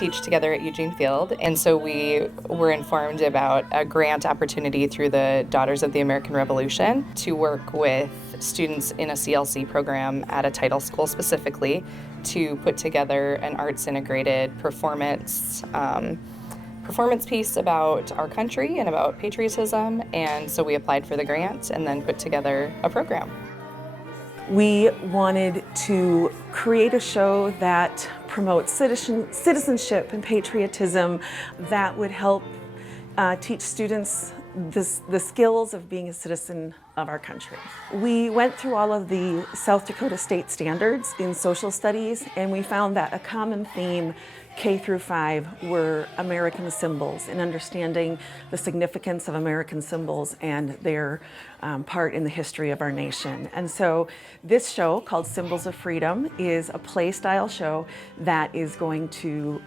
teach together at Eugene Field, and so we were informed about a grant opportunity through the Daughters of the American Revolution to work with students in a CLC program at a title school specifically to put together an arts integrated performance piece about our country and about patriotism, and so we applied for the grant and then put together a program. We wanted to create a show that promotes citizenship and patriotism that would help teach students the skills of being a citizen of our country. We went through all of the South Dakota state standards in social studies, and we found that a common theme K through 5 were American symbols and understanding the significance of American symbols and their part in the history of our nation. And so this show, called Symbols of Freedom, is a play-style show that is going to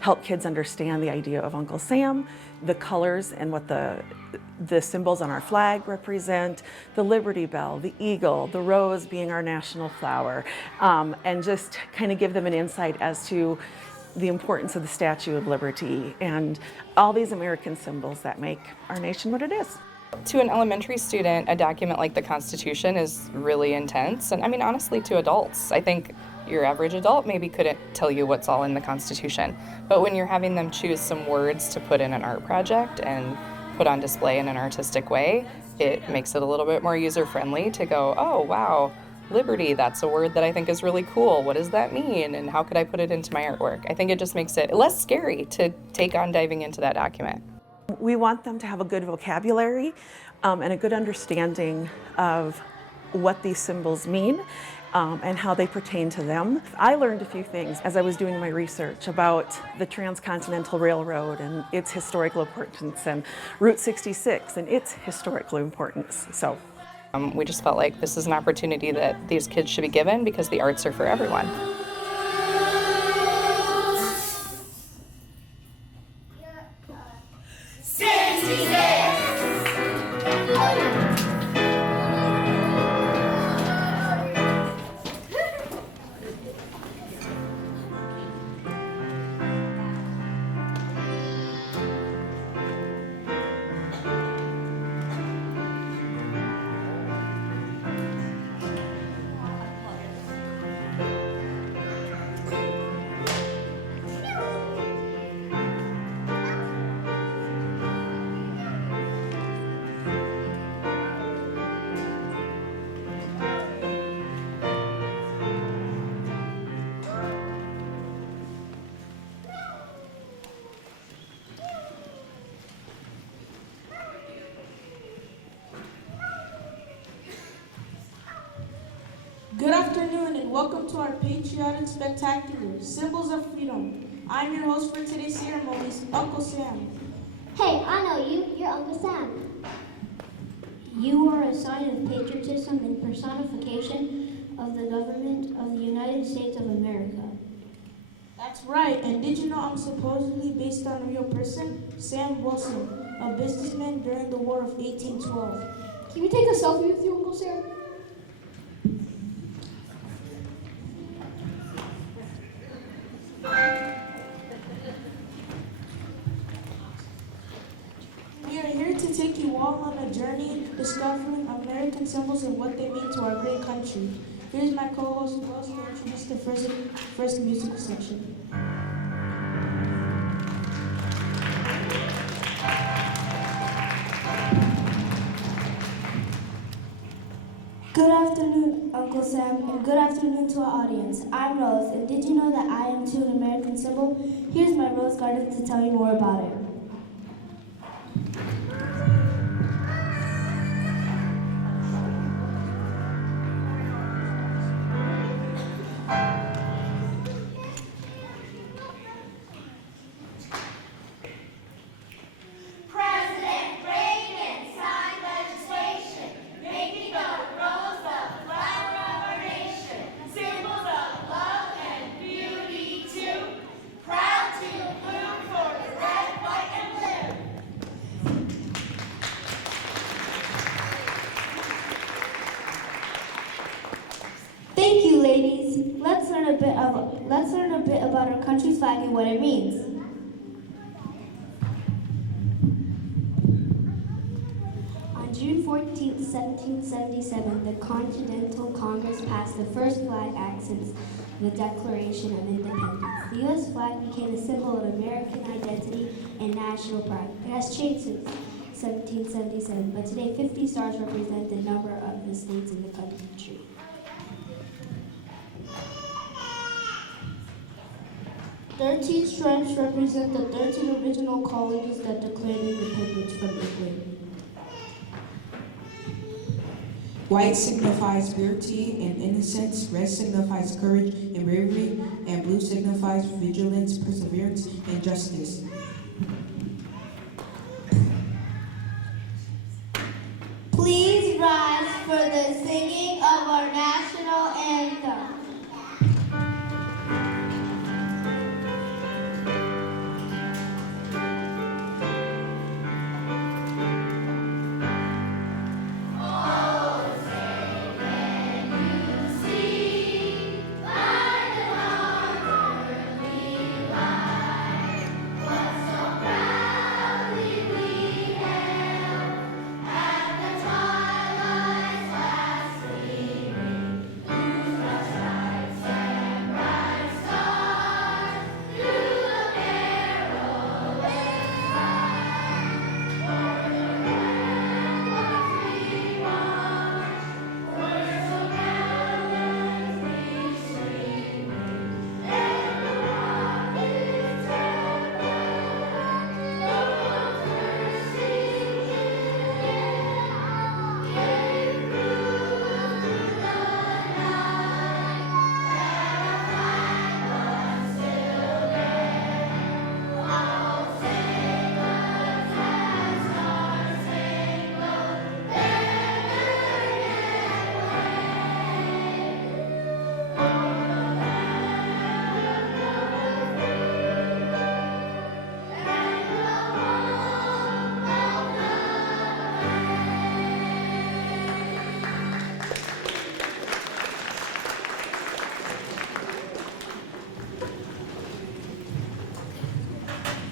help kids understand the idea of Uncle Sam, the colors and what the symbols on our flag represent, the Liberty Bell, the eagle, the rose being our national flower, and just kind of give them an insight as to the importance of the Statue of Liberty and all these American symbols that make our nation what it is. To an elementary student, a document like the Constitution is really intense, and I mean, honestly, to adults, I think your average adult maybe couldn't tell you what's all in the Constitution. But when you're having them choose some words to put in an art project and put on display in an artistic way, it makes it a little bit more user-friendly to go, oh, wow, liberty, that's a word that I think is really cool. What does that mean? And how could I put it into my artwork? I think it just makes it less scary to take on diving into that document. We want them to have a good vocabulary and a good understanding of what these symbols mean and how they pertain to them. I learned a few things as I was doing my research about the Transcontinental Railroad and its historical importance, and Route 66 and its historical importance. So we just felt like this is an opportunity that these kids should be given because the arts are for everyone. Good afternoon and welcome to our patriotic spectacular, Symbols of Freedom. I'm your host for today's ceremony, Uncle Sam. Hey, I know you. You're Uncle Sam. You are a sign of patriotism and personification of the government of the United States of America. That's right, and did you know I'm supposedly based on a real person? Sam Wilson, a businessman during the War of 1812. Can we take a selfie with you, Uncle Sam? We are here to take you all on a journey discovering American symbols and what they mean to our great country. Here's my co-host Rose to introduce the first musical section. Good afternoon, Uncle Sam, and good afternoon to our audience. I'm Rose, and did you know that I am too an American symbol? Here's my rose garden to tell you more about it. Proud to bloom for the red, white, let's learn a bit about our country's flag and what it means. On June 14, 1777, the Continental Congress passed the first flag act since the Declaration of Independence. The U.S. flag became a symbol of American identity and national pride. It has changed since 1777, but today 50 stars represent the number of the states in the country. "13 stripes represent the 13 original colonies that declared independence from England. White signifies purity and innocence, red signifies courage and bravery, and blue signifies vigilance, perseverance, and justice. Please rise for the singing of our national anthem.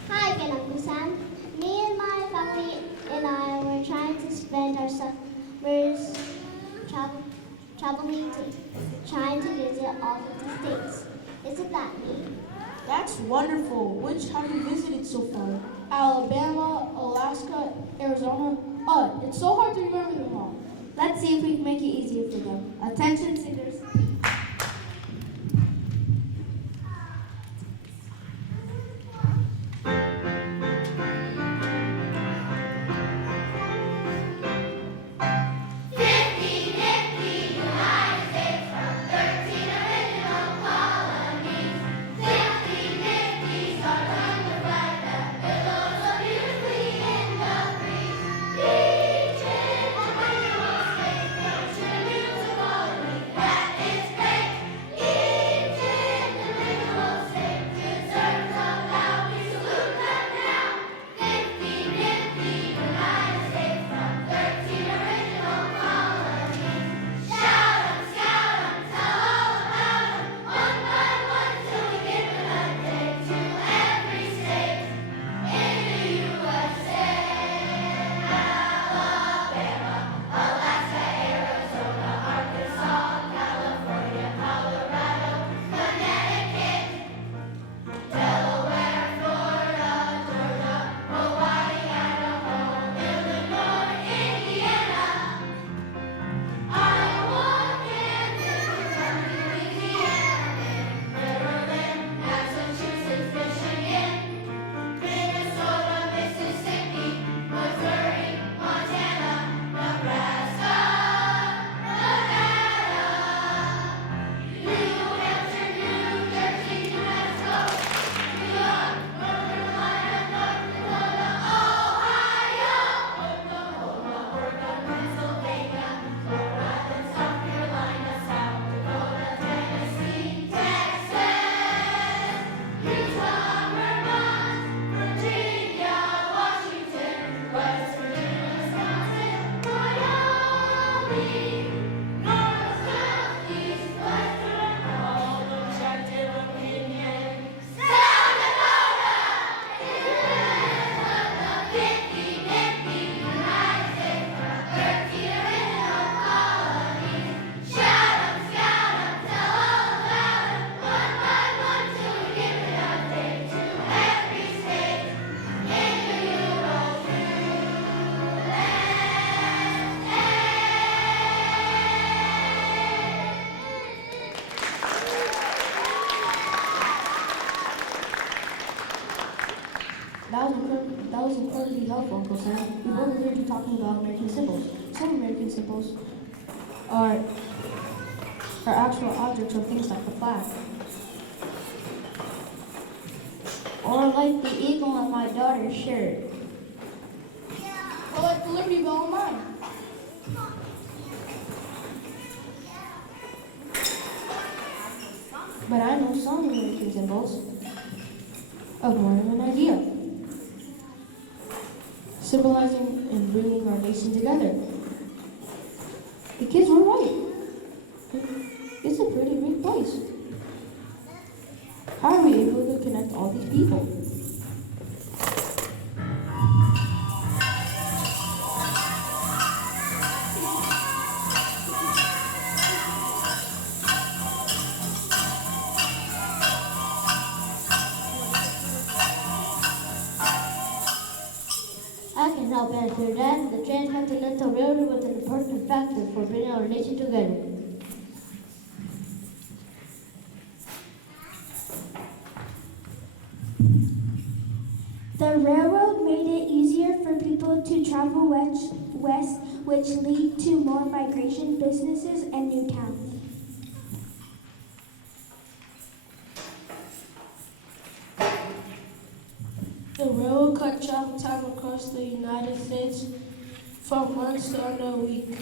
Hi again, Uncle Sam. Me and my family and I were trying to spend our summers traveling trying to visit all 50 states. Isn't that neat? That's wonderful. Which have you visited so far? Alabama, Alaska, Arizona. It's so hard to remember them all. Let's see if we can make it easier for them. Attention, singers. Reaching, and we will stay for tribute to glory. talking about American symbols. Some American symbols are actual objects or things like the flag. Or like the eagle on my daughter's shirt. Or like the Liberty Bell on mine. But I know some American symbols of more than an idea, symbolizing and bringing our nation together. The kids were right. It's a pretty big place. How are we able to connect all these people? I can help answer that. The transcontinental railroad was an important factor for bringing our nation together. The railroad made it easier for people to travel west, which lead to more migration, businesses, and new towns. The railroad cut travel time across the United States from months to under a week.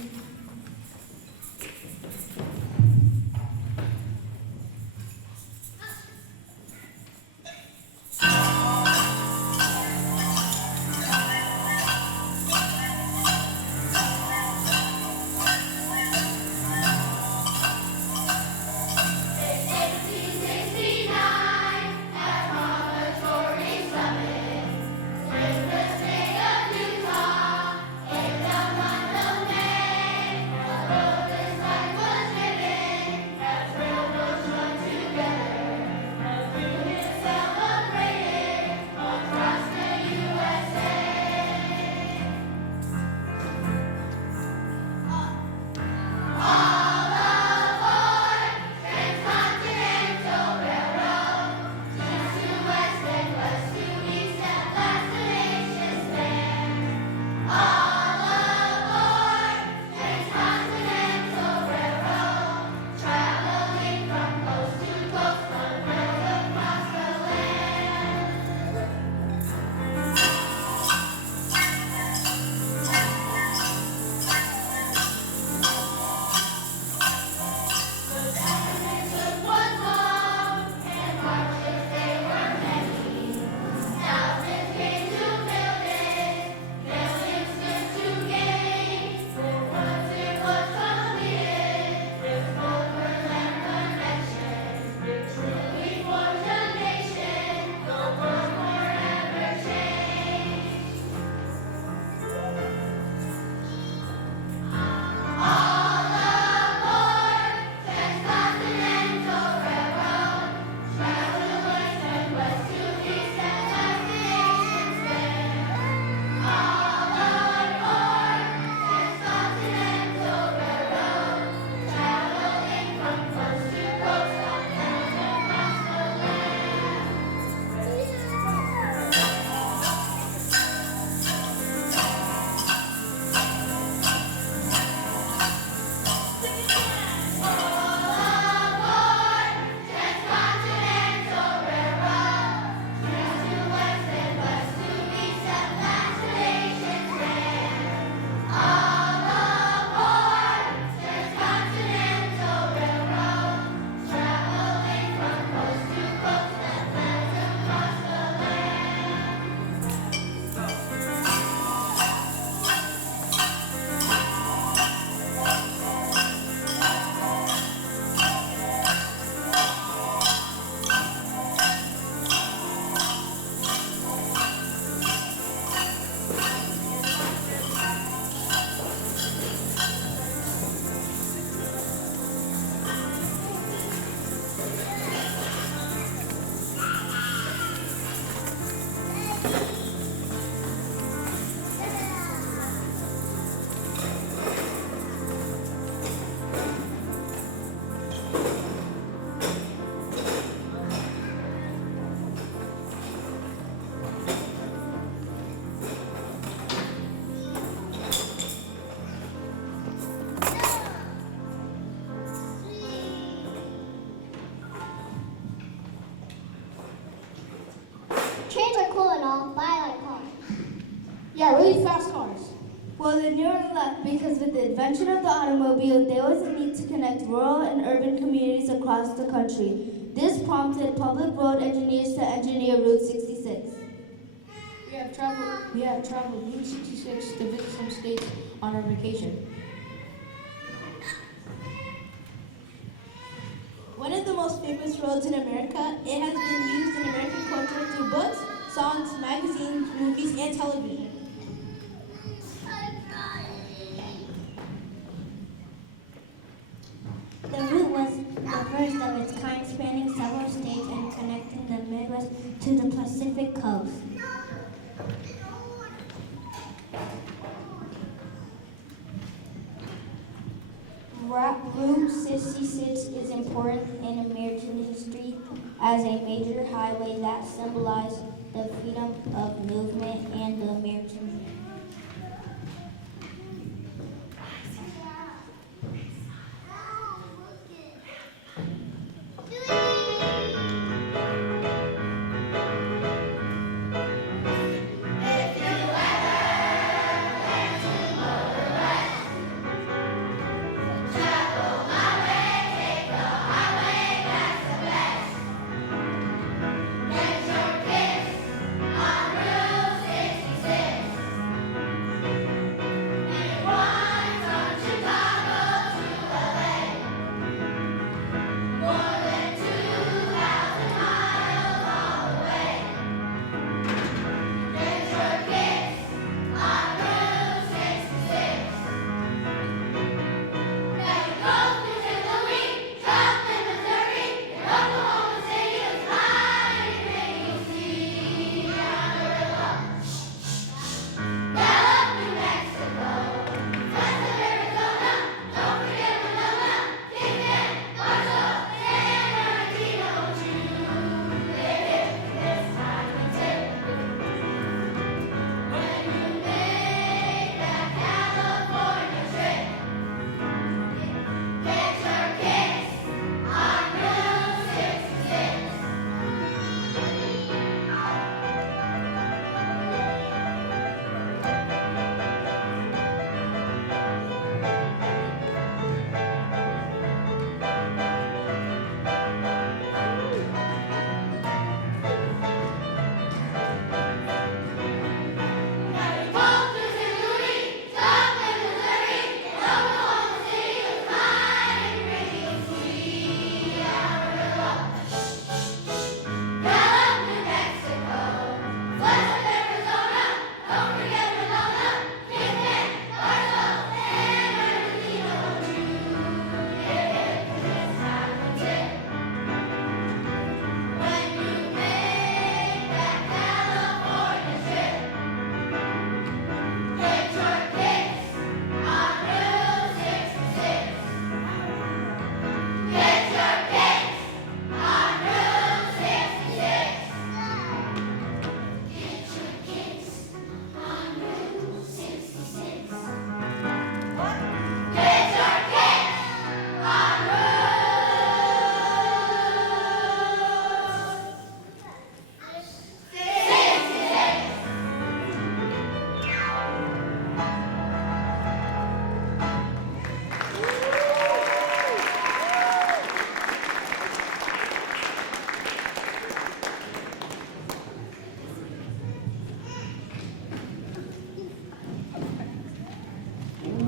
left because with the invention of the automobile, there was a need to connect rural and urban communities across the country. This prompted public road engineers to engineer Route 66. We have traveled Route 66 to visit some states on our vacation. One of the most famous roads in America, it has been used in American culture through books, songs, magazines, movies, and television. The route was the first of its kind, spanning several states and connecting the Midwest to the Pacific coast. Route 66 is important in American history as a major highway that symbolized the freedom of movement and the American dream.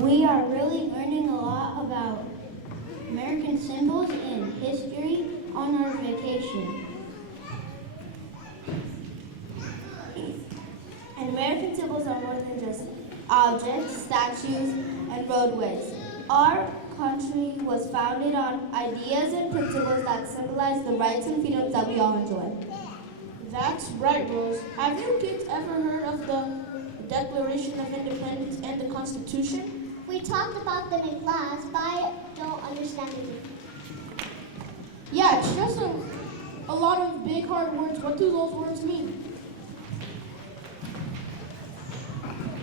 We are really learning a lot about American symbols and history on our vacation. And American symbols are more than just objects, statues, and roadways. Our country was founded on ideas and principles that symbolize the rights and freedoms that we all enjoy. That's right, Rose. Have you kids ever heard of the Declaration of Independence and the Constitution? We talked about them in class, but I don't understand it. Yeah, it's just a lot of big hard words. What do those words mean?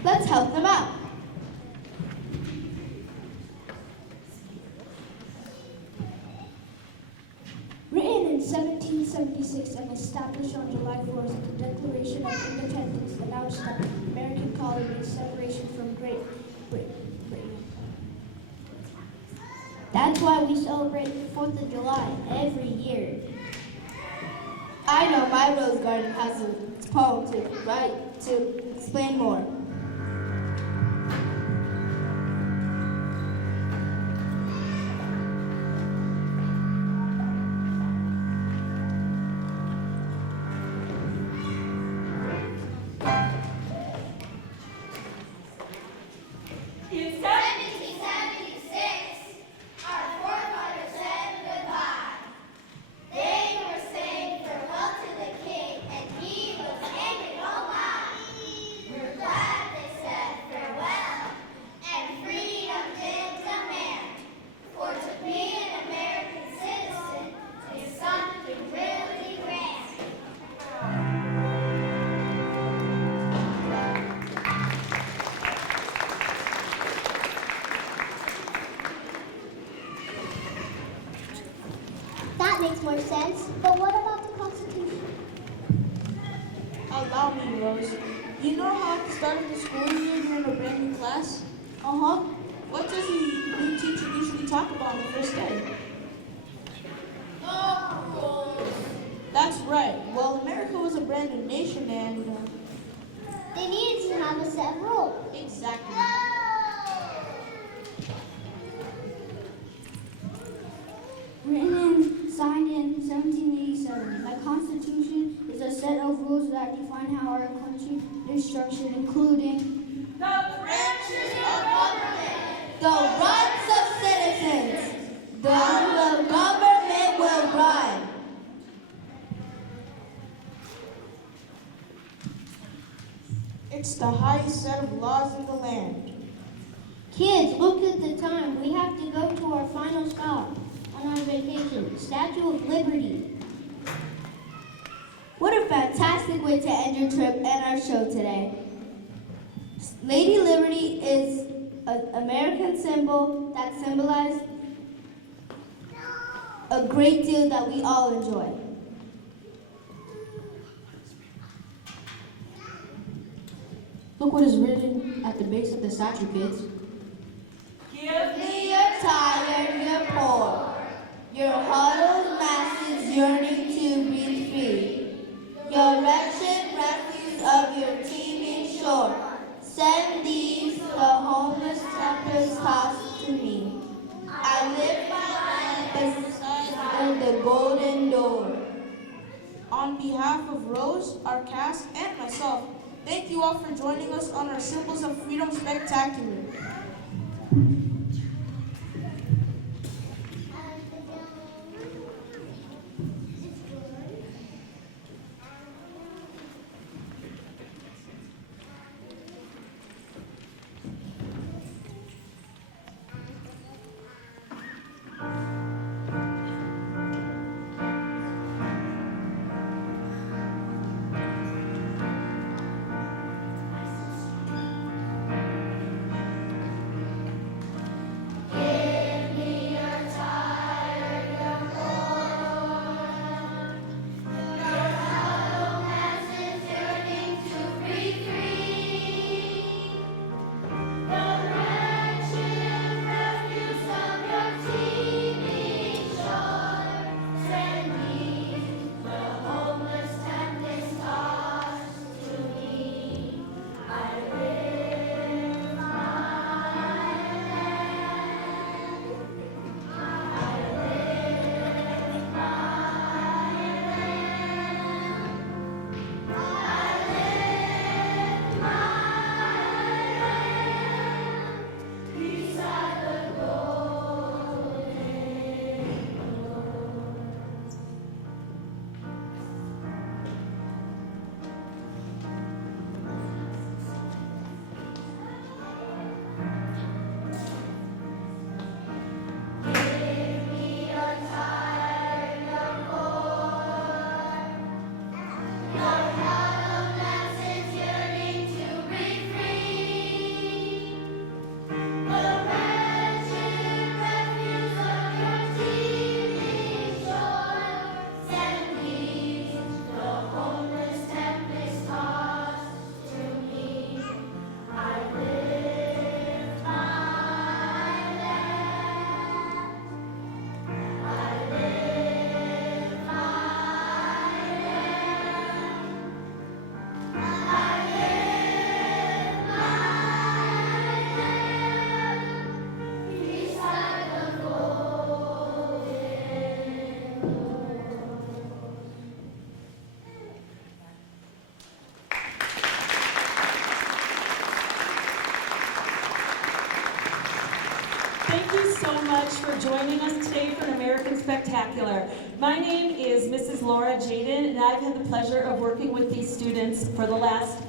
Let's help them out. Written in 1776 and established on July 4th, the Declaration of Independence announced that American colonies' separation from Great Britain. That's why we celebrate the 4th of July every year. I know my rose garden has a poem to write to explain more. That makes more sense. But what about the Constitution? Allow me, Rose. You know how at the start of the school year you're in a brand new class? Uh-huh. What does the new teacher usually talk about on the first day? That's right. Well, America was a brand new nation and... They needed to have a set of rules. Exactly. Written and signed in 1787, the Constitution is a set of rules that define how our country is structured, including The branches of government, the rights of citizens, the government will run. It's the highest set of laws in the land. Kids, look at the time. We have to go to our final stop on our vacation, Statue of Liberty. What a fantastic way to end your trip and our show today. Lady Liberty is an American symbol that symbolizes a great deal that we all enjoy. look what is written at the base of the statue, kids. Give me your tired, your poor, your huddled masses yearning to breathe free, your wretched refuse of your teeming shore. Send these, the homeless tempest tossed to me. I lift my hand beside the golden door. On behalf of Rose, our cast, and myself, thank you all for joining us on our Symbols of Freedom Spectacular. Thank you so much for joining us today for an American Spectacular. My name is Mrs. Laura Jaden, and I've had the pleasure of working with these students for the last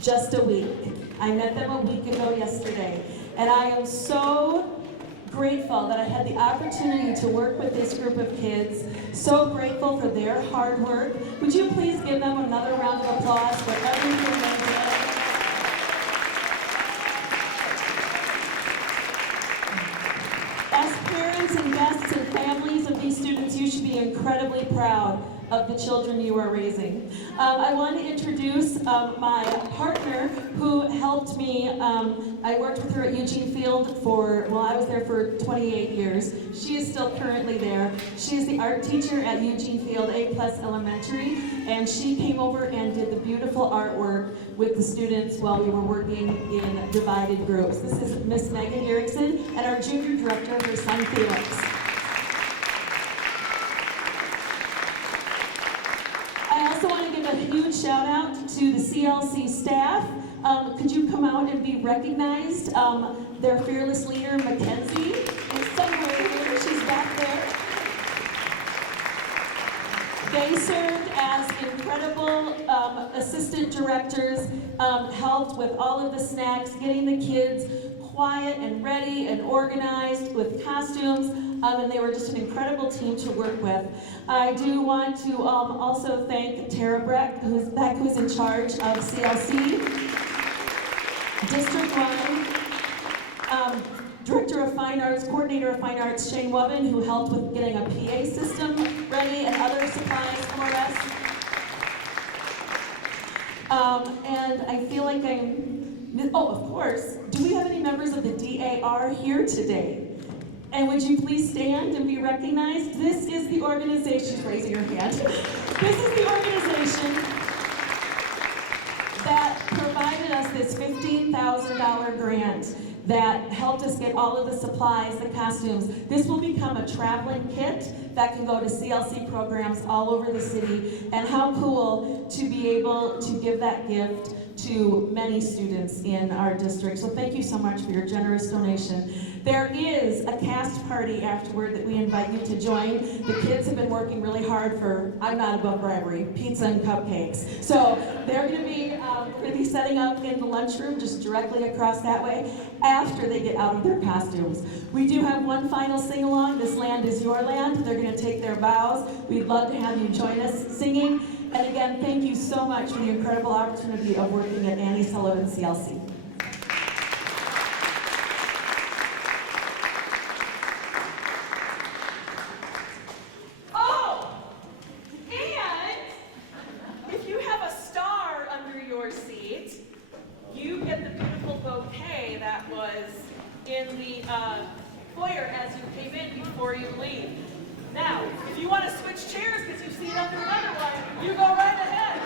just a week. I met them a week ago yesterday, and I am so grateful that I had the opportunity to work with this group of kids. So grateful for their hard work. Would you please give them another round of applause for everything they did? As parents and guests and families of these students, you should be incredibly proud of the children you are raising. I want to introduce my partner who helped me. I worked with her at Eugene Field I was there for 28 years. She is still currently there. She is the art teacher at Eugene Field A Elementary, and she came over and did the beautiful artwork with the students while we were working in divided groups. This is Miss Megan Erickson and our junior director, her son Felix. I also want to give a huge shout out to the CLC staff. Could you come out and be recognized? Their fearless leader, Mackenzie, is somewhere here. She's back there. They served as incredible assistant directors, helped with all of the snacks, getting the kids quiet and ready and organized with costumes, and they were just an incredible team to work with. I do want to also thank Tara Breck, who's in charge of CLC, District 1, Director of Fine Arts, Coordinator of Fine Arts, Shane Woven, who helped with getting a PA system ready and other supplies for us. And I feel like of course, do we have any members of the DAR here today? And would you please stand and be recognized? This is the organization, she's raising her hand. This is the organization that provided us this $15,000 grant that helped us get all of the supplies, the costumes. This will become a traveling kit that can go to CLC programs all over the city. And how cool to be able to give that gift to many students in our district. So thank you so much for your generous donation. There is a cast party afterward that we invite you to join. The kids have been working really hard for, I'm not above bribery, pizza and cupcakes. So they're going to be setting up in the lunchroom just directly across that way after they get out of their costumes. We do have one final sing-along, This Land Is Your Land. They're going to take their bows. We'd love to have you join us singing. And again, thank you so much for the incredible opportunity of working at Annie Sullivan CLC. Oh! And if you have a star under your seat, you get the beautiful bouquet that was in the foyer as you came in before you leave. Now, if you want to switch chairs because you've seen another one, you go right ahead.